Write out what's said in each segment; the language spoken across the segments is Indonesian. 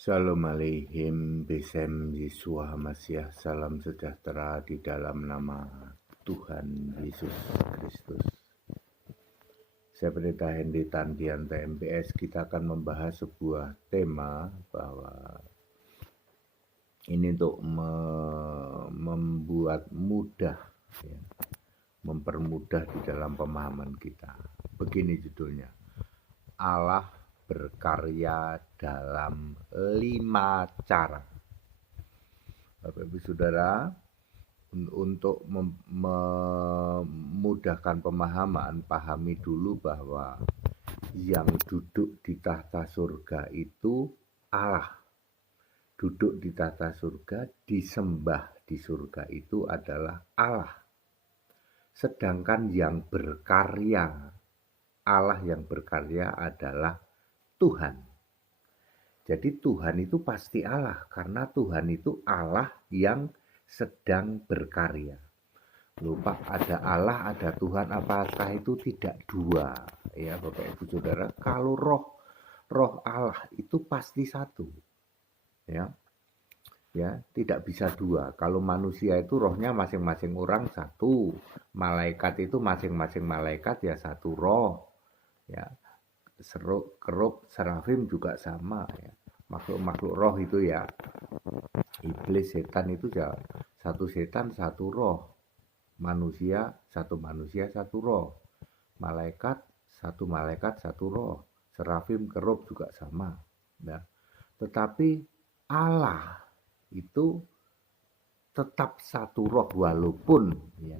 Shalom aleihim, Besem Yesua Hamasiah, salam sejahtera di dalam nama Tuhan Yesus Kristus. Saya Pendeta Hendy Tandianta MPS, kita akan membahas sebuah tema bahwa ini untuk membuat mudah, ya, mempermudah di dalam pemahaman kita. Begini judulnya, Allah berkarya dalam 5 cara. Bapak Ibu Saudara, untuk memudahkan pemahaman, pahami dulu bahwa yang duduk di tahta surga itu Allah. Duduk di tahta surga, disembah di surga itu adalah Allah. Sedangkan yang berkarya, Allah yang berkarya adalah Tuhan. Jadi Tuhan itu pasti Allah, karena Tuhan itu Allah yang sedang berkarya. Lupa ada Allah, ada Tuhan, apakah itu tidak dua? Ya Bapak Ibu Saudara, kalau roh Allah itu pasti satu. Ya, tidak bisa dua. Kalau manusia itu rohnya masing-masing orang satu, malaikat itu masing-masing malaikat ya satu roh. Ya, kerub, serafim juga sama ya. Makhluk-makhluk roh itu ya, iblis, setan itu ya satu setan satu roh, manusia satu roh, malaikat satu roh, serafim, kerub juga sama ya. Tetapi Allah itu tetap satu roh, walaupun ya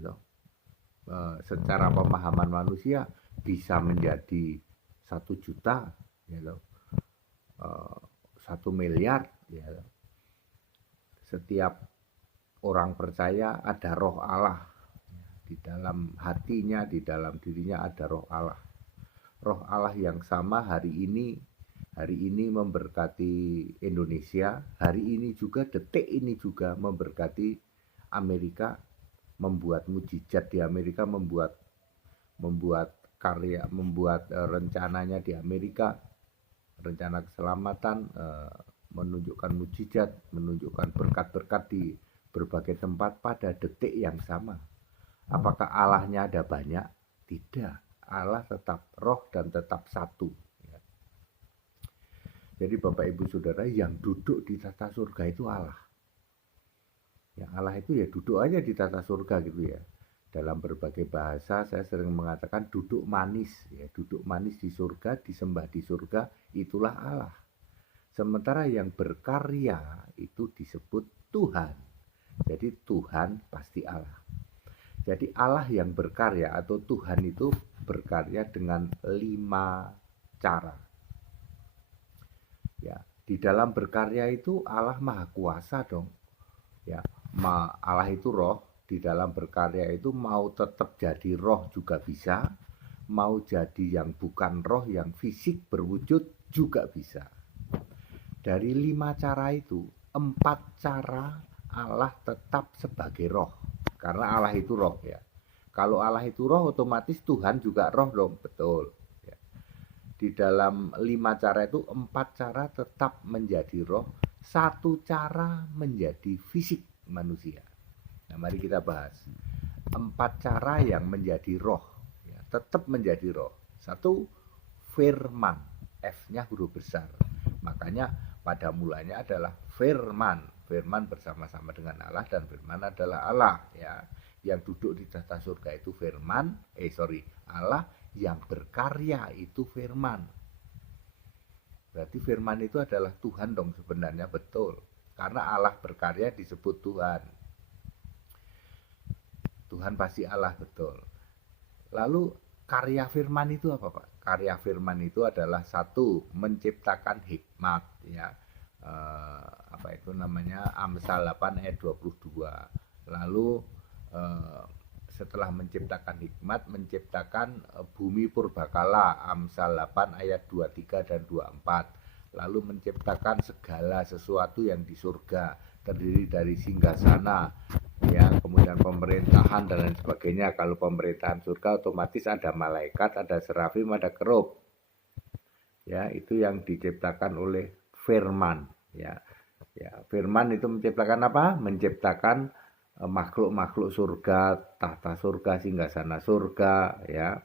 secara pemahaman manusia bisa menjadi 1 juta ya 1 miliar ya. Setiap orang percaya ada roh Allah di dalam hatinya, di dalam dirinya ada roh Allah. Roh Allah yang sama hari ini memberkati Indonesia, hari ini juga, detik ini juga memberkati Amerika, membuat mujizat di Amerika, membuat karya, membuat rencananya di Amerika, rencana keselamatan, menunjukkan mujizat, menunjukkan berkat-berkat di berbagai tempat pada detik yang sama. Apakah Allahnya ada banyak? Tidak. Allah tetap roh dan tetap satu. Jadi Bapak Ibu Saudara, yang duduk di tata surga itu Allah. Yang Allah itu ya duduk aja di tata surga gitu ya. Dalam berbagai bahasa saya sering mengatakan duduk manis ya, duduk manis di surga, disembah di surga, itulah Allah. Sementara yang berkarya itu disebut Tuhan. Jadi Tuhan pasti Allah. Jadi Allah yang berkarya atau Tuhan itu berkarya dengan 5 cara. Ya, di dalam berkarya itu Allah Maha Kuasa dong. Ya, Allah itu roh, di dalam berkarya itu mau tetap jadi roh juga bisa, mau jadi yang bukan roh, yang fisik berwujud juga bisa. Dari 5 cara itu, 4 cara Allah tetap sebagai roh, karena Allah itu roh ya. Kalau Allah itu roh, otomatis Tuhan juga roh dong, betul. Di dalam 5 cara itu 4 cara tetap menjadi roh, 1 cara menjadi fisik manusia. Nah mari kita bahas 4 cara yang menjadi roh ya, tetap menjadi roh. 1, firman, F-nya huruf besar, makanya pada mulanya adalah firman. Firman bersama-sama dengan Allah, dan firman adalah Allah ya. Yang duduk di tahta surga itu firman, Allah. Yang berkarya itu firman. Berarti firman itu adalah Tuhan dong sebenarnya, betul. Karena Allah berkarya disebut Tuhan. Tuhan pasti Allah, betul. Lalu karya firman itu apa Pak? Karya firman itu adalah 1, menciptakan hikmat ya. Apa itu namanya, Amsal 8 ayat 22. Lalu setelah menciptakan hikmat, menciptakan bumi purbakala, Amsal 8 ayat 23 dan 24. Lalu menciptakan segala sesuatu yang di surga, terdiri dari singgasana ya, kemudian pemerintahan dan lain sebagainya. Kalau pemerintahan surga otomatis ada malaikat, ada serafim, ada kerub ya. Itu yang diciptakan oleh firman Ya, ya, firman itu menciptakan apa? Menciptakan makhluk-makhluk surga, tahta surga, singgasana surga, ya.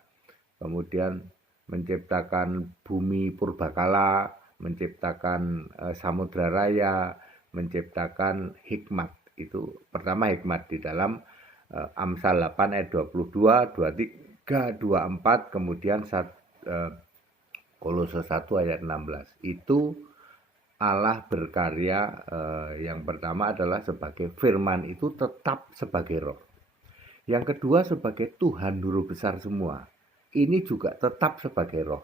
Kemudian menciptakan bumi purbakala, menciptakan samudra raya, menciptakan hikmat. Itu pertama hikmat di dalam Amsal 8 ayat 22, 23, 24, kemudian Kolose 1 ayat 16. Itu Allah berkarya, yang pertama adalah sebagai firman itu tetap sebagai roh. Yang kedua sebagai Tuhan Guru besar semua. Ini juga tetap sebagai roh.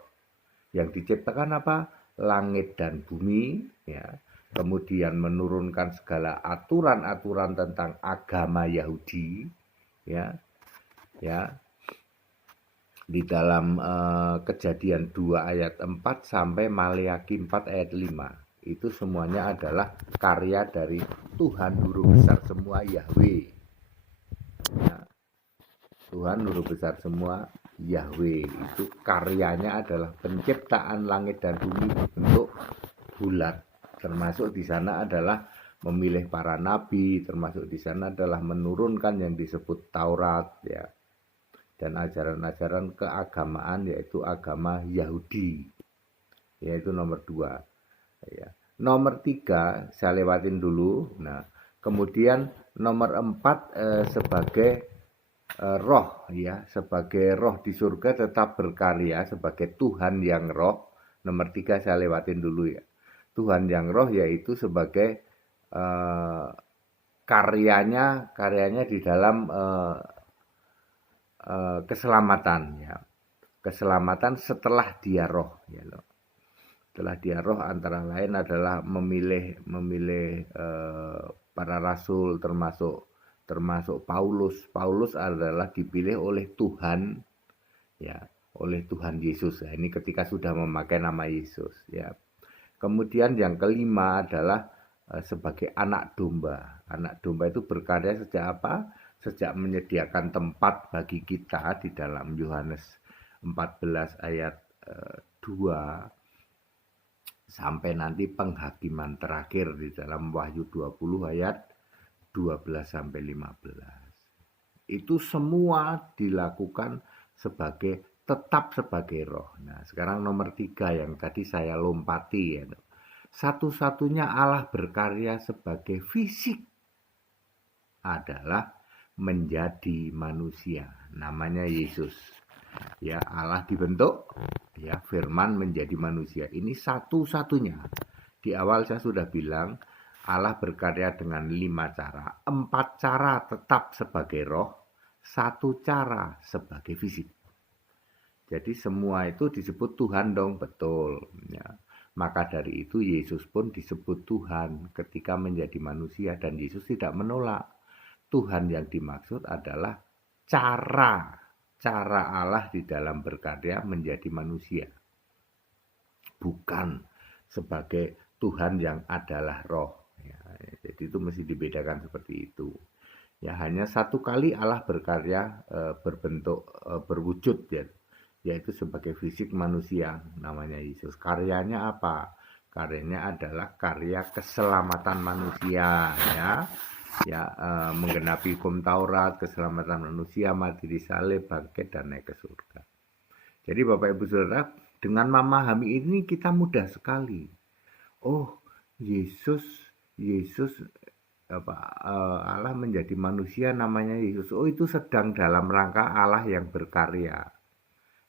Yang diciptakan apa? Langit dan bumi, ya. Kemudian menurunkan segala aturan-aturan tentang agama Yahudi, ya. Ya, di dalam Kejadian 2 ayat 4 sampai Maleakhi 4 ayat 5. Itu semuanya adalah karya dari Tuhan Guru besar semua, Yahweh. Ya, Tuhan Guru besar semua, Yahweh. Itu karyanya adalah penciptaan langit dan bumi berbentuk bulat. Termasuk di sana adalah memilih para nabi, termasuk di sana adalah menurunkan yang disebut Taurat, ya, dan ajaran-ajaran keagamaan, yaitu agama Yahudi, yaitu nomor 2, ya. Nomor 3 saya lewatin dulu. Nah, kemudian nomor 4 sebagai roh, ya, sebagai roh di surga tetap berkarya sebagai Tuhan yang roh. Nomor 3 saya lewatin dulu, ya. Tuhan yang roh yaitu sebagai karyanya di dalam keselamatan, ya. Keselamatan setelah dia roh, ya loh. Setelah dia roh antara lain adalah memilih para rasul, termasuk Paulus. Paulus adalah dipilih oleh Tuhan, ya, oleh Tuhan Yesus. Ya, ini ketika sudah memakai nama Yesus, ya. Kemudian yang kelima adalah sebagai anak domba. Anak domba itu berkarya sejak apa? Sejak menyediakan tempat bagi kita di dalam Yohanes 14 ayat 2 sampai nanti penghakiman terakhir di dalam Wahyu 20 ayat 12 sampai 15. Itu semua dilakukan tetap sebagai roh. Nah, sekarang nomor 3 yang tadi saya lompati, ya. Satu-satunya Allah berkarya sebagai fisik adalah menjadi manusia, namanya Yesus. Ya, Allah dibentuk, ya, firman menjadi manusia. Ini satu-satunya. Di awal saya sudah bilang Allah berkarya dengan 5 cara. 4 cara tetap sebagai roh, 1 cara sebagai fisik. Jadi semua itu disebut Tuhan dong, betul, ya. Maka dari itu Yesus pun disebut Tuhan ketika menjadi manusia, dan Yesus tidak menolak. Tuhan yang dimaksud adalah cara Allah di dalam berkarya menjadi manusia, bukan sebagai Tuhan yang adalah roh, ya. Jadi itu mesti dibedakan seperti itu, ya. Hanya 1 kali Allah berkarya berwujud, ya, yaitu sebagai fisik manusia, namanya Yesus. Karyanya apa? Karyanya adalah karya keselamatan manusia, ya. Ya, menggenapi hukum Taurat, keselamatan manusia, mati di salib, bangkit, dan naik ke surga. Jadi Bapak Ibu Saudara, dengan memahami ini kita mudah sekali. Oh, Yesus Allah menjadi manusia, namanya Yesus. Oh, itu sedang dalam rangka Allah yang berkarya.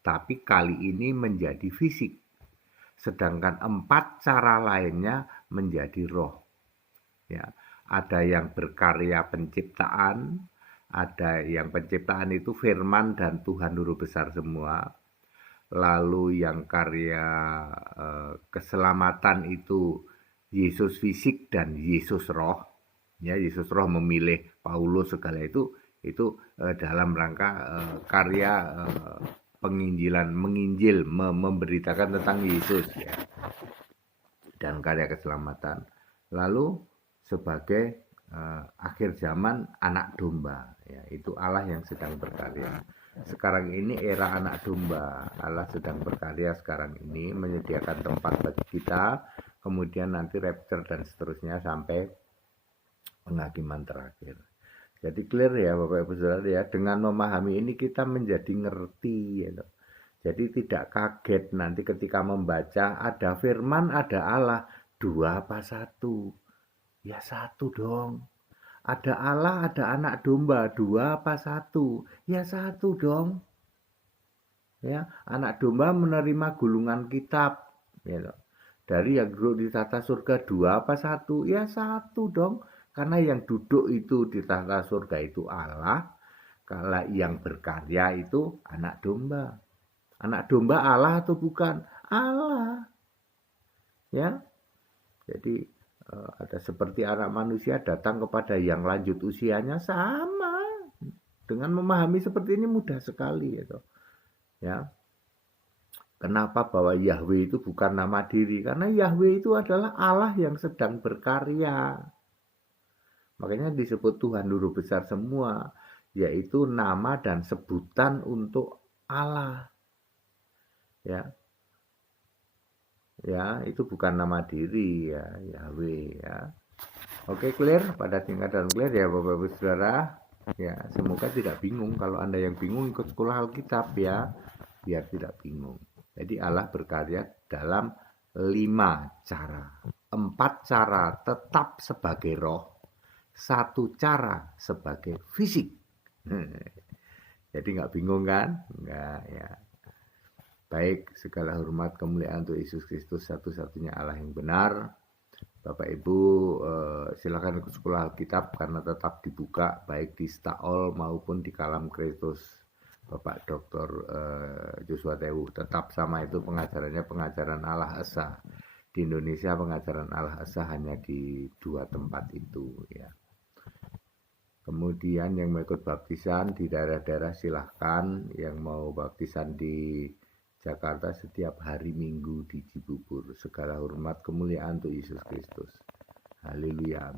Tapi kali ini menjadi fisik. Sedangkan 4 cara lainnya menjadi roh. Ya. Ada yang berkarya penciptaan, ada yang penciptaan itu firman dan Tuhan Guru besar semua. Lalu yang karya keselamatan itu Yesus fisik dan Yesus roh. Ya, Yesus roh memilih Paulus segala itu dalam rangka karya penginjilan, menginjil, memberitakan tentang Yesus, ya, dan karya keselamatan. Lalu sebagai akhir zaman anak domba, ya, itu Allah yang sedang berkarya. Sekarang ini era anak domba. Allah sedang berkarya sekarang ini, menyediakan tempat bagi kita, kemudian nanti rapture dan seterusnya sampai penghakiman terakhir. Jadi clear ya Bapak Ibu Saudara ya, dengan memahami ini kita menjadi ngerti gitu. Jadi tidak kaget nanti ketika membaca ada firman, ada Allah, dua apa satu? Ya satu dong. Ada Allah, ada anak domba, dua apa satu? Ya satu dong. Ya, anak domba menerima gulungan kitab, gitu. Dari yang duduk di tata surga dua apa satu? Ya satu dong. Karena yang duduk itu di tata surga itu Allah, kalau yang berkarya itu anak domba. Anak domba Allah atau bukan? Allah. Ya. Jadi ada seperti anak manusia datang kepada yang lanjut usianya sama. Dengan memahami seperti ini mudah sekali gitu. Ya. Kenapa bahwa Yahweh itu bukan nama diri? Karena Yahweh itu adalah Allah yang sedang berkarya. Makanya disebut Tuhan Guru Besar semua, yaitu nama dan sebutan untuk Allah. Ya. Ya, itu bukan nama diri ya, Yahweh ya. Oke, clear pada tingkatan clear ya Bapak Ibu Saudara. Ya, semoga tidak bingung. Kalau Anda yang bingung ikut sekolah Alkitab ya, biar tidak bingung. Jadi Allah berkarya dalam 5 cara. 4 cara tetap sebagai roh, 1 cara sebagai fisik. Jadi nggak bingung kan? Nggak ya. Baik, segala hormat kemuliaan untuk Yesus Kristus, satu-satunya Allah yang benar. Bapak Ibu silakan ikut sekolah Alkitab karena tetap dibuka baik di Staol maupun di Kalam Kristus. Bapak Dr. Joshua Tewu tetap sama itu pengajarannya pengajaran Allah Esa. Di Indonesia pengajaran Allah Esa hanya di 2 tempat itu ya. Kemudian yang mau ikut baptisan di daerah-daerah silahkan, yang mau baptisan di Jakarta setiap hari Minggu di Cibubur. Segala hormat kemuliaan untuk Yesus Kristus. Haleluya.